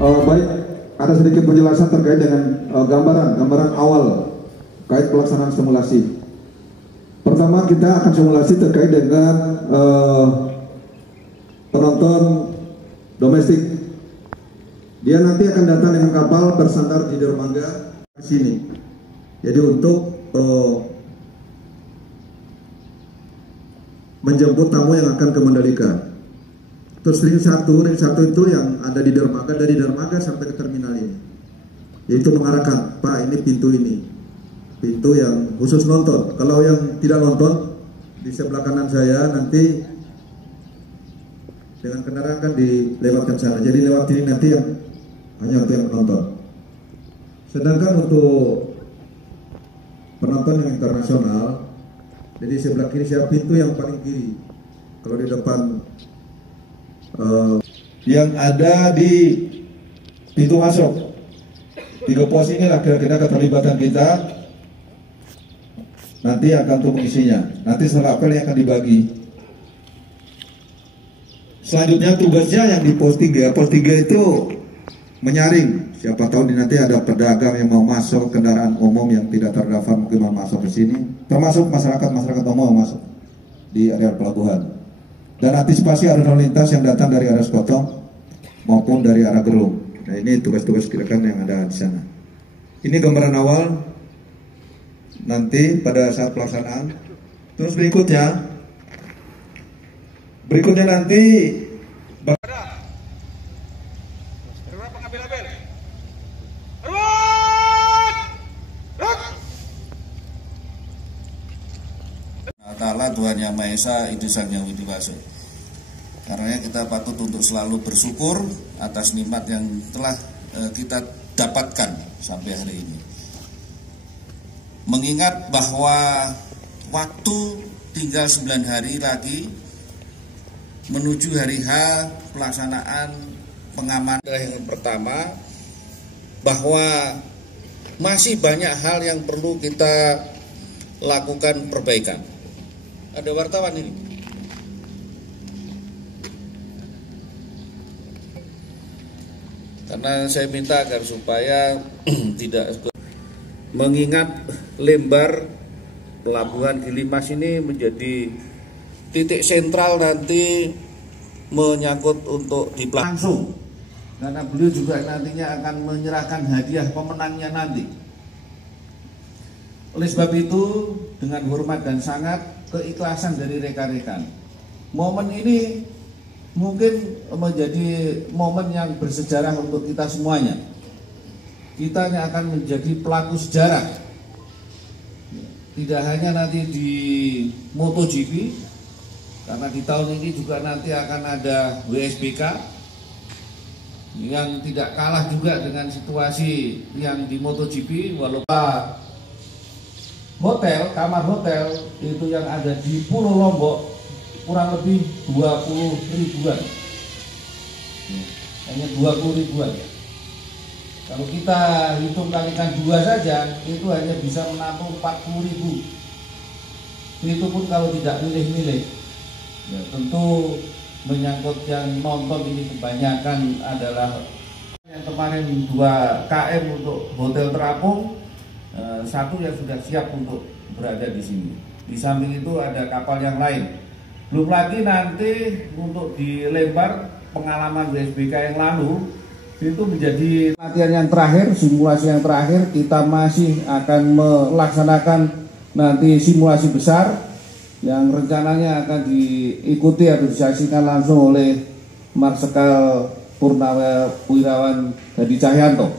Baik, ada sedikit penjelasan terkait dengan gambaran awal terkait pelaksanaan simulasi. Pertama, kita akan simulasi terkait dengan penonton domestik. Dia nanti akan datang dengan kapal bersandar di dermaga di sini. Jadi untuk menjemput tamu yang akan ke Mandalika. Terus ring satu itu yang ada di dermaga, dari dermaga sampai ke terminal ini. Yaitu mengarahkan, Pak, ini, pintu yang khusus nonton. Kalau yang tidak nonton, di sebelah kanan saya nanti dengan kendaraan akan dilewatkan sana. Jadi lewat ini nanti yang hanya untuk yang menonton. Sedangkan untuk penonton yang internasional, jadi sebelah kiri saya pintu yang paling kiri. Kalau di depan yang ada di pintu masuk 3 pos inilah kira-kira keterlibatan kita. Nanti akan untuk mengisinya. Nanti setelah apel yang akan dibagi. Selanjutnya tugasnya yang di pos 3. Pos 3 itu menyaring. Siapa tahu nanti ada pedagang yang mau masuk, kendaraan umum yang tidak terdaftar mungkin mau masuk ke sini. Termasuk masyarakat umum yang masuk di area pelabuhan. Dan antisipasi arus lalu lintas yang datang dari arah Sekotong maupun dari arah Gerung. Nah, ini tugas-tugas kira-kira yang ada di sana. Ini gambaran awal nanti pada saat pelaksanaan. Terus berikutnya nanti Ta'ala Tuhan Yang Maha Esa, Idu Sang Yang Widi Waso. Karena kita patut untuk selalu bersyukur atas nikmat yang telah kita dapatkan sampai hari ini. Mengingat bahwa waktu tinggal 9 hari lagi menuju hari H pelaksanaan pengamanan. Yang pertama, bahwa masih banyak hal yang perlu kita lakukan perbaikan. Ada wartawan ini. Karena saya minta agar supaya tidak, mengingat lembar pelabuhan Gilimas ini menjadi titik sentral nanti menyangkut untuk langsung. Karena beliau juga nantinya akan menyerahkan hadiah pemenangnya nanti. Oleh sebab itu, dengan hormat dan sangat keikhlasan dari rekan-rekan, momen ini mungkin menjadi momen yang bersejarah untuk kita semuanya. Kita yang akan menjadi pelaku sejarah, tidak hanya nanti di MotoGP, karena di tahun ini juga nanti akan ada WSBK yang tidak kalah juga dengan situasi yang di MotoGP. Walaupun kamar hotel itu yang ada di Pulau Lombok kurang lebih 20 ribuan, hanya 20 ribuan. Kalau kita hitung kalikan 2 saja, itu hanya bisa menampung 40 ribu. Itu pun kalau tidak milih-milih. Ya, tentu menyangkut yang nonton ini kebanyakan adalah yang kemarin 2 KM untuk hotel terapung. 1 yang sudah siap untuk berada di sini. Di samping itu ada kapal yang lain. Belum lagi nanti untuk di Lembar pengalaman WSBK yang lalu itu menjadi latihan yang terakhir, simulasi yang terakhir. Kita masih akan melaksanakan nanti simulasi besar yang rencananya akan diikuti atau disaksikan langsung oleh Marsikal Purnawirawan Hadi Cahyanto,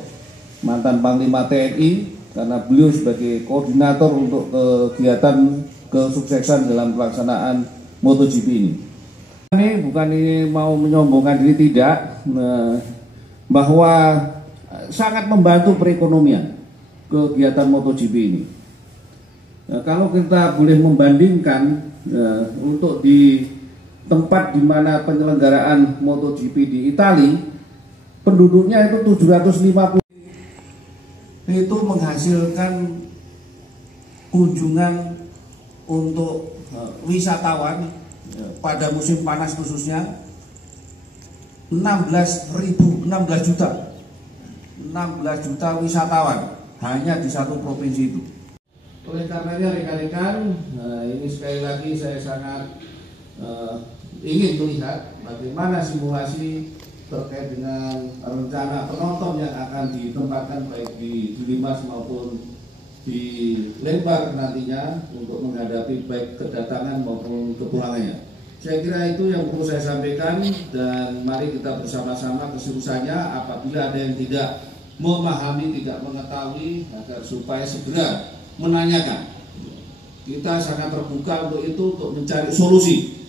mantan Panglima TNI. Karena beliau sebagai koordinator untuk kegiatan kesuksesan dalam pelaksanaan MotoGP ini. Ini bukan mau menyombongkan diri, tidak, bahwa sangat membantu perekonomian kegiatan MotoGP ini. Kalau kita boleh membandingkan untuk di tempat di mana penyelenggaraan MotoGP di Italia, penduduknya itu 750. Itu menghasilkan kunjungan untuk wisatawan pada musim panas khususnya 16 juta wisatawan hanya di satu provinsi itu. Oleh karenanya rekan-rekan, ini sekali lagi saya sangat ingin melihat bagaimana simulasi terkait dengan rencana penonton yang akan ditempatkan baik di Gilimas maupun di Lembar nantinya untuk menghadapi baik kedatangan maupun kepulangannya. Saya kira itu yang perlu saya sampaikan, dan mari kita bersama-sama keseriusannya apabila ada yang tidak memahami, tidak mengetahui, agar supaya segera menanyakan. Kita sangat terbuka untuk itu, untuk mencari solusi.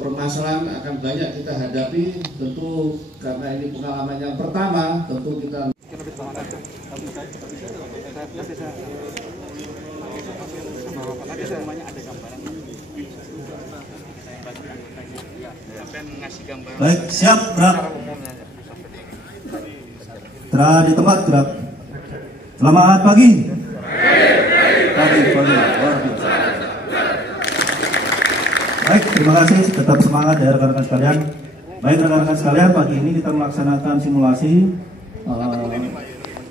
Permasalahan akan banyak kita hadapi, tentu karena ini pengalaman yang pertama, tentu kita baik, siap, gerak. Gerak di tempat, gerak. Selamat pagi. Pagi. Baik, terima kasih. Tetap semangat ya rekan-rekan sekalian. Baik rekan-rekan sekalian, pagi ini kita melaksanakan simulasi.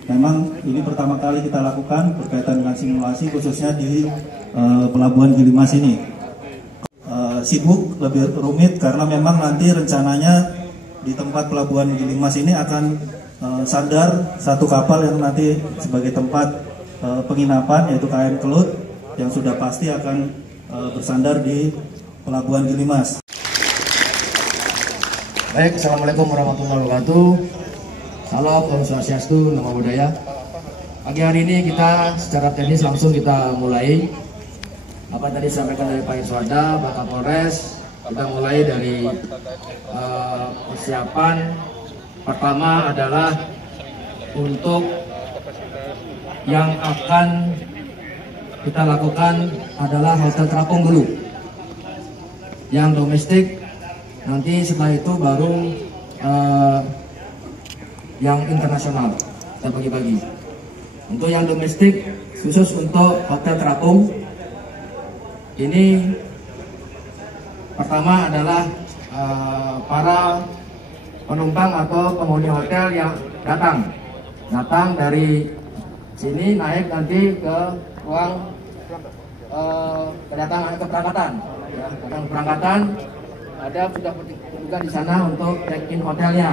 Memang ini pertama kali kita lakukan berkaitan dengan simulasi khususnya di Pelabuhan Gilimas ini. Sibuk, lebih rumit karena memang nanti rencananya di tempat Pelabuhan Gilimas ini akan sandar satu kapal yang nanti sebagai tempat penginapan, yaitu KM Kelut, yang sudah pasti akan bersandar di Pelabuhan Gilimas. Baik, assalamualaikum warahmatullahi wabarakatuh. Salam, Om Swastiastu, Namo Buddhaya. Pagi hari ini kita secara teknis langsung kita mulai. Apa tadi disampaikan dari Pak Irswada, Pak Kapolres, kita mulai dari persiapan. Pertama adalah untuk yang akan kita lakukan adalah hotel terapung dulu. Yang domestik nanti setelah itu baru yang internasional kita bagi-bagi. Untuk yang domestik khusus untuk hotel terapung ini pertama adalah para penumpang atau penghuni hotel yang datang dari sini naik nanti ke ruang keberangkatan. Ya, keberangkatan ada sudah petugas di sana untuk check-in hotelnya.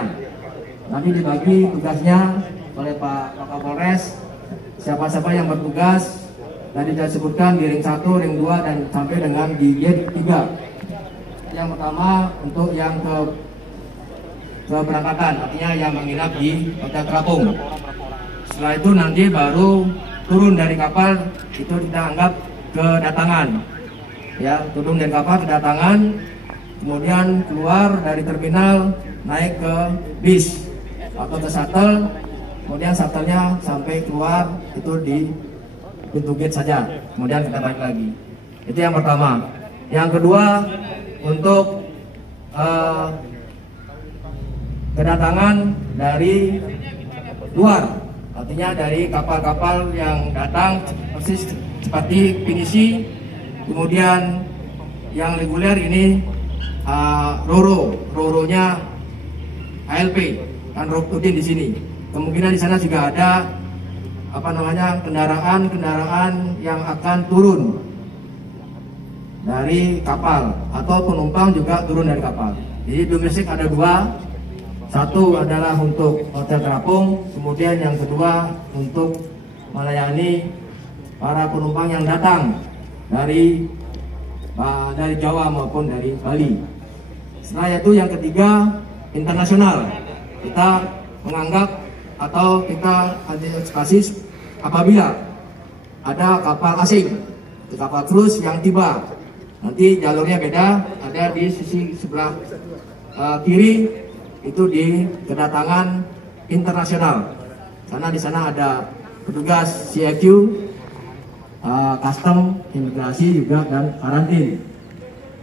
Nanti dibagi tugasnya oleh Pak Kapolres, siapa-siapa yang bertugas. Tadi sudah disebutkan di ring 1, ring 2, dan sampai dengan di gate 3. Yang pertama untuk yang keberangkatan, artinya yang menginap di hotel terapung. Setelah itu nanti baru turun dari kapal, itu kita anggap kedatangan. Ya, turun dari kapal kedatangan, kemudian keluar dari terminal naik ke bis atau ke shuttle, kemudian shuttle-nya sampai keluar itu di pintu gate saja, kemudian kita balik lagi. Itu yang pertama. Yang kedua untuk kedatangan dari luar, artinya dari kapal-kapal yang datang persis seperti Pinisi, kemudian yang reguler ini Roro-nya ALP dan rutin di sini. Kemungkinan di sana juga ada kendaraan yang akan turun dari kapal atau penumpang juga turun dari kapal. Jadi domestik ada dua, satu adalah untuk hotel terapung, kemudian yang kedua untuk melayani para penumpang yang datang dari Jawa maupun dari Bali. Setelah itu yang ketiga internasional, kita menganggap atau kita antisipasi apabila ada kapal asing, kapal cruise yang tiba, nanti jalurnya beda, ada di sisi sebelah kiri itu di kedatangan internasional, karena di sana ada petugas CIQ, custom, imigrasi juga, dan karantin.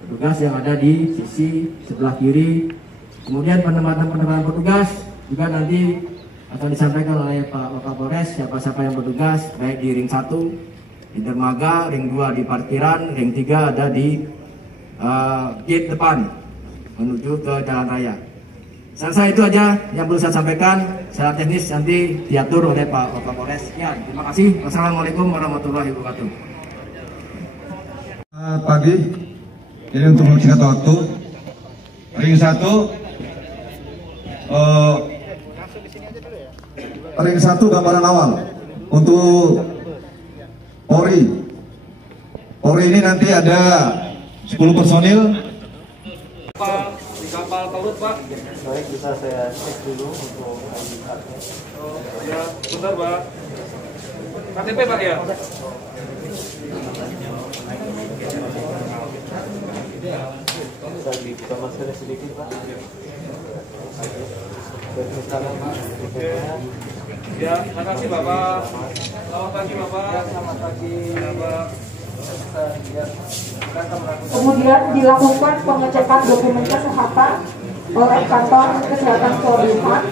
Petugas yang ada di sisi sebelah kiri, kemudian penempatan petugas juga nanti akan disampaikan oleh Pak Kapolres siapa-siapa yang bertugas, baik di ring 1 di dermaga, ring 2 di parkiran, ring 3 ada di gate depan menuju ke jalan raya. Saya rasa itu aja yang perlu saya sampaikan. Secara teknis nanti diatur oleh Pak Kapolres. Ya, terima kasih. Wassalamualaikum warahmatullahi wabarakatuh. Selamat pagi. Jadi untuk mempersingkat waktu, ring 1 gambaran awal untuk Polri ini nanti ada 10 personil. Di kapal Palut, Pak. Baik, bisa saya cek dulu untuk ID-nya. Oh, ya, bentar, Pak. KTP, Pak, ya? Bisa dibuka maskernya sedikit, Pak. Ya, terima kasih Bapak. Selamat pagi Bapak. Selamat pagi Bapak. Kemudian dilakukan pengecekan dokumen kesehatan oleh kantor kesehatan pelabuhan.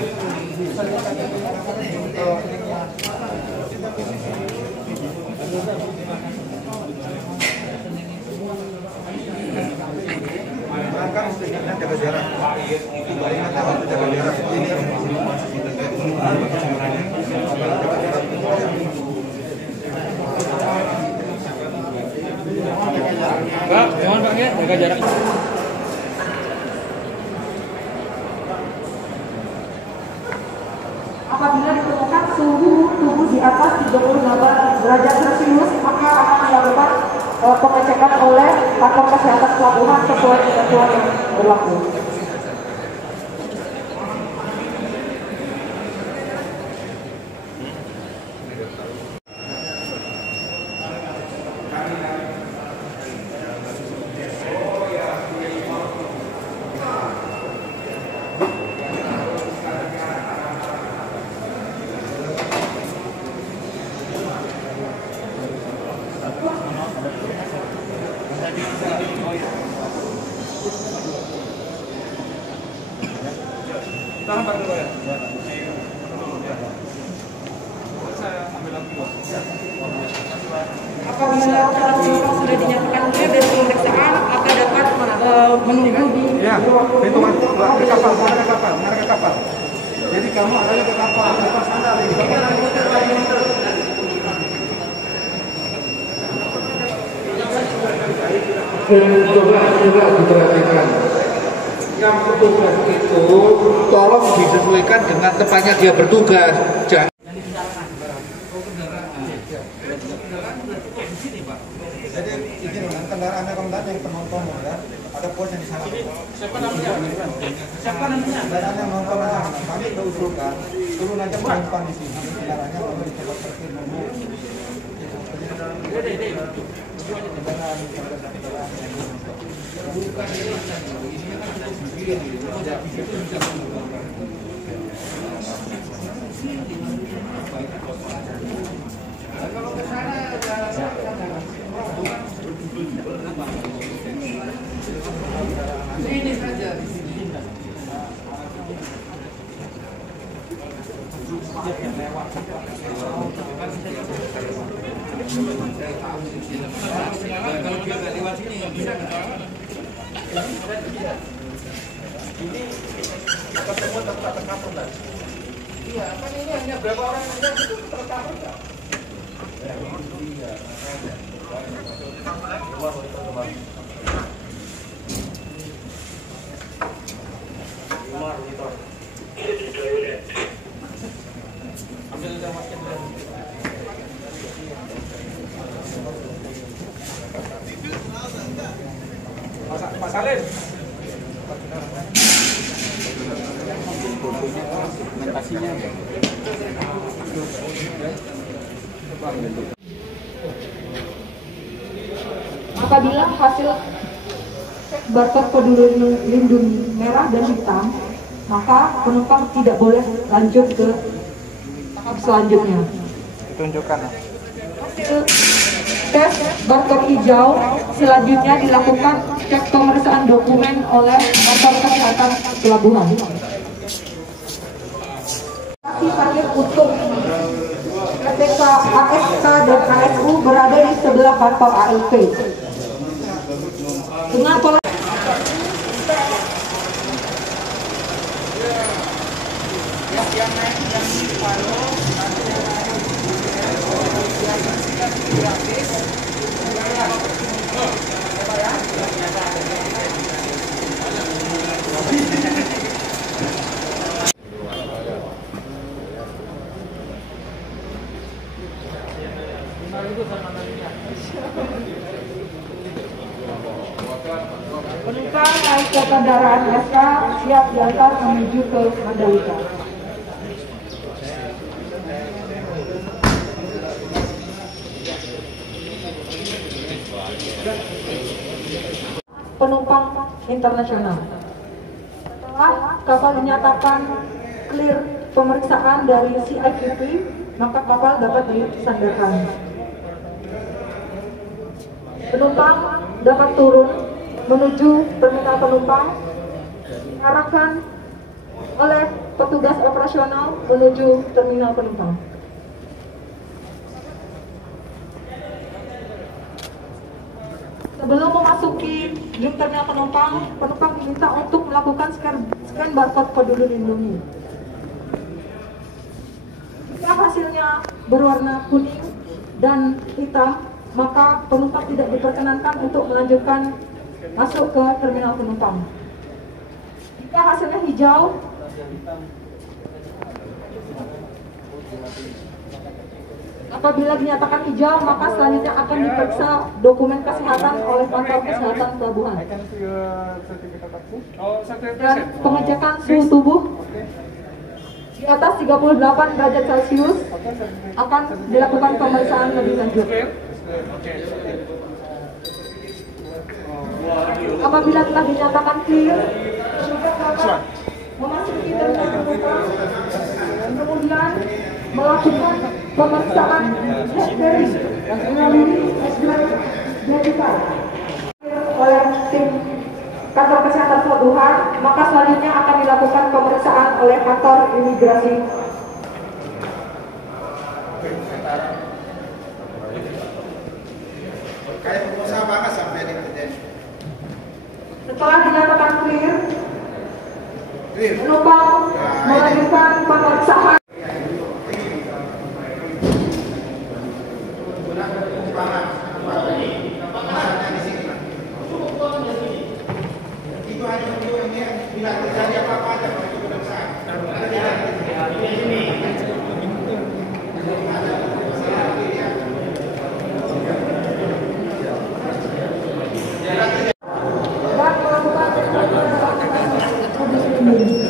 Pak, mohon Pak ya, jaga jarak. Apabila ditemukan suhu tubuh di atas 38 derajat Celcius, maka akan dilakukan pengecekan oleh kantor kesehatan pelabuhan sesuai ketentuan yang berlaku. Tahan Pak dulu ya. Apabila para penumpang sudah dinyatakan clear dari pemeriksaan, maka dapat menunggu di Itu mas, ke kapal, mana ke kapal. Jadi kamu arahnya ke kapal, lepas anda lagi. Coba juga diperhatikan. Yang petugas itu tolong disesuaikan dengan tempatnya dia bertugas. Jangan. Jadi izin dengan kendaraannya komandan yang penonton ya, ada pos yang di sana. Siapa namanya? Siapa namanya? Kendaraan yang menonton di sana, kami sudah usulkan turun aja penumpang di sini, kendaraannya lalu dicoba parkir dulu. Ini saja. Kalau dia nggak lewat sini bisa nggak? Ini ketemu tempat terkapur kan? Iya, kan ini hanya berapa orang saja itu terkapur nggak? Ambil masker dulu. Pak Salim. Apabila hasil barcode peduli lindungi merah dan hitam, maka penumpang tidak boleh lanjut ke tahap selanjutnya. Tunjukkan. Hasil tes barcode hijau selanjutnya dilakukan cek pemeriksaan dokumen oleh kantor kesehatan pelabuhan. Kaki parkir utuh RTK, ASK, dan ASU berada di sebelah kantor ALP. Dengan pola kendaraan SK siap diantar menuju ke Mandalika. Penumpang internasional. Setelah kapal dinyatakan clear pemeriksaan dari CIVP, maka kapal dapat disandarkan. Penumpang dapat turun menuju terminal penumpang, diarahkan oleh petugas operasional menuju terminal penumpang. Sebelum memasuki terminal penumpang, penumpang diminta untuk melakukan scan barcode peduli lindungi. Jika hasilnya berwarna kuning dan hitam, maka penumpang tidak diperkenankan untuk melanjutkan masuk ke terminal penumpang. Jika hasilnya hijau, apabila dinyatakan hijau, maka selanjutnya akan diperiksa dokumen kesehatan oleh kantor kesehatan pelabuhan. Dan pengecekan suhu tubuh di atas 38 derajat Celcius akan dilakukan pemeriksaan lebih lanjut. Apabila telah dinyatakan clear, penumpang memasuki terminal penumpang, kemudian melakukan pemeriksaan head melalui X-ray medical oleh tim kantor kesehatan pelabuhan, maka selanjutnya akan dilakukan pemeriksaan oleh kantor imigrasi. Setelah dinyatakan clear, penumpang melanjutkan pemeriksaan.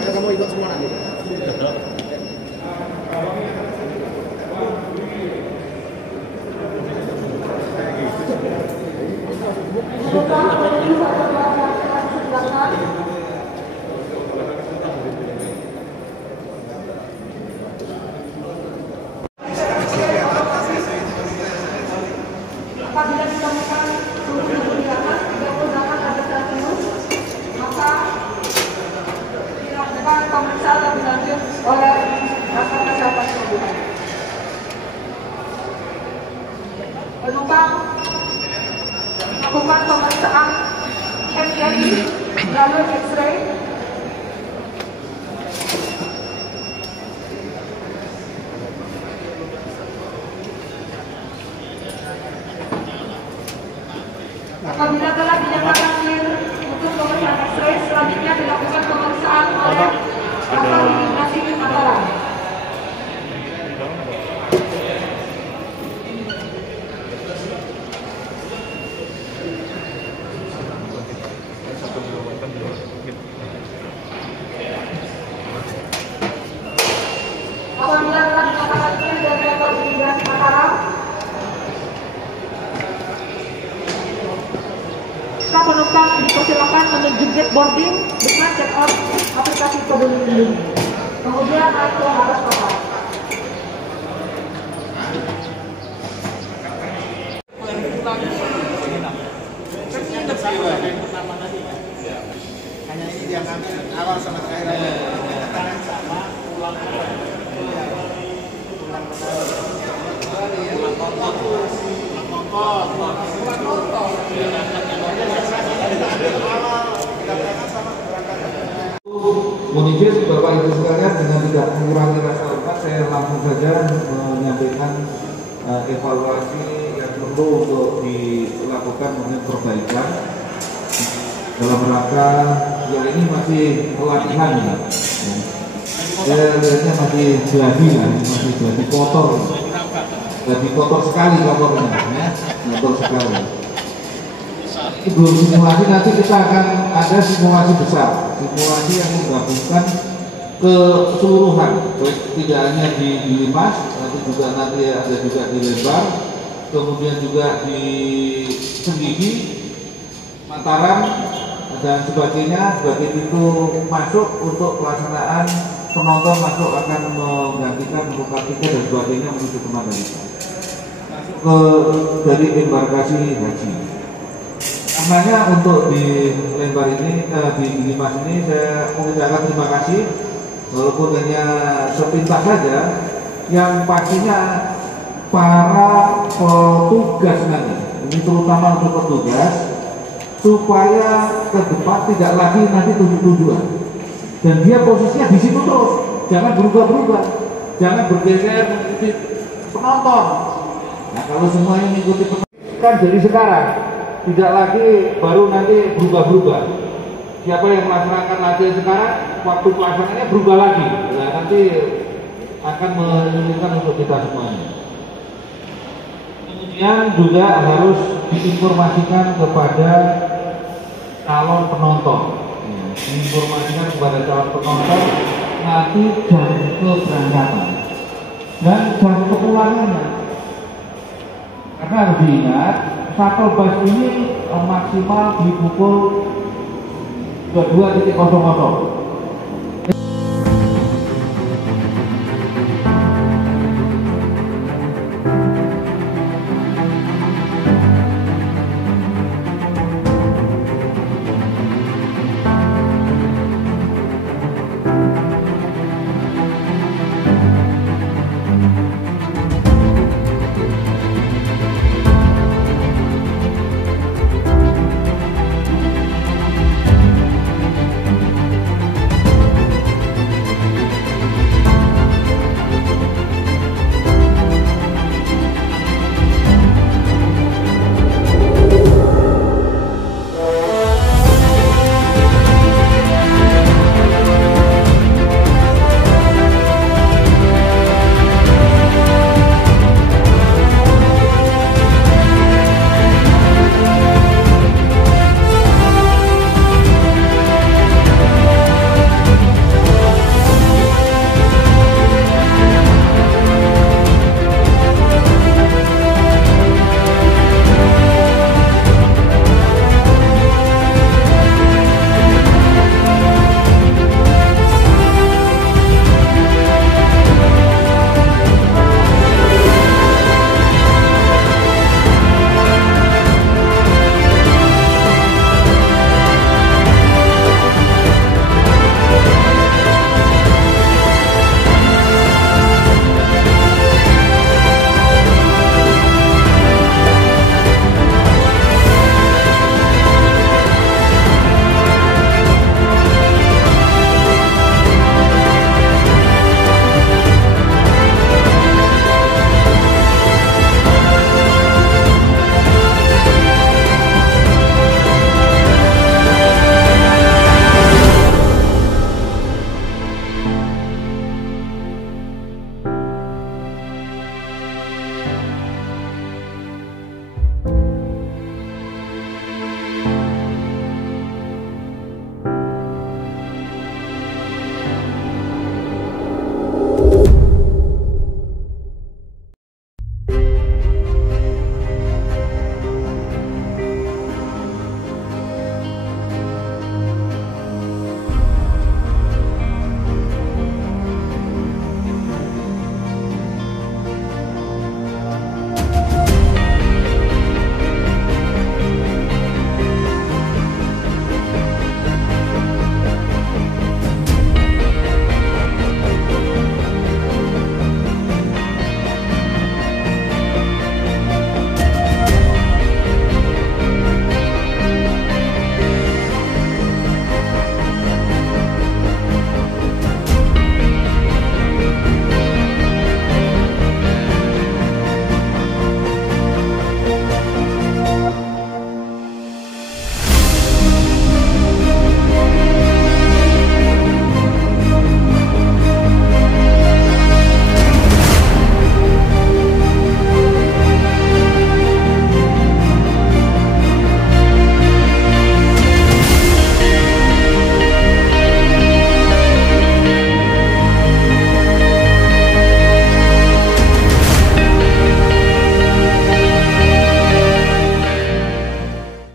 Kamu ikut semua nanti. Apabila ditemukan suhu tubuh di atas 38 derajat Celcius, maka dilakukan pemeriksaan lebih lanjut oleh kantor kesehatan pelabuhan. Penumpang melakukan pemeriksaan MRI melalui X-ray. Apabila telah dinyatakan clear untuk pemeriksaan X-ray, selanjutnya dilakukan pemeriksaan oleh kantor imigrasi Mataram. Apabila telah dinyatakan clear dari kantor imigrasi Mataram, penumpang dipersilakan menuju gate boarding dengan check out aplikasi peduli lindungi. Kemudian naik ke atas kapal. Hanya ini dia ngambil awal sama terakhir. Sama pulang Mohon Bapak Ibu sekalian, dengan tidak mengurangi rasa hormat, saya langsung saja menyampaikan evaluasi yang perlu untuk dilakukan mengenai perbaikan dalam rangka yang ini masih pelatihan ya. Saya lihatnya masih jadi kan, masih jadi kotor sekali kotornya, ya, kotor sekali. sebelum simulasi nanti kita akan ada simulasi besar, simulasi yang menggabungkan keseluruhan, baik tidak hanya di Limas, nanti ada juga di Lembar, kemudian juga di Senggigi, Mataram dan sebagainya sebagai pintu masuk untuk pelaksanaan penonton masuk akan menggantikan membuka tiket dan sebagainya menuju ke Mandalika. Dari embarkasi haji. Namanya untuk di Lembar ini, di Limas ini saya mengucapkan terima kasih, walaupun hanya sepintas saja, yang pastinya para petugas nanti, ini terutama untuk petugas, supaya ke depan tidak lagi nanti tujuan, dan dia posisinya di situ terus, jangan berubah-berubah, jangan bergeser mengikuti penonton. Nah, kalau semuanya mengikuti penonton kan dari sekarang, tidak lagi baru nanti berubah-berubah. Siapa yang melaksanakan latihan sekarang, waktu pelaksanaannya berubah lagi. Nah, nanti akan menyulitkan untuk kita semuanya. Kemudian juga harus diinformasikan kepada calon penonton. Diinformasikan kepada calon penonton nanti jam keberangkatan dan jam kepulangannya. Karena harus diingat, shuttle bus ini maksimal di pukul 22.00.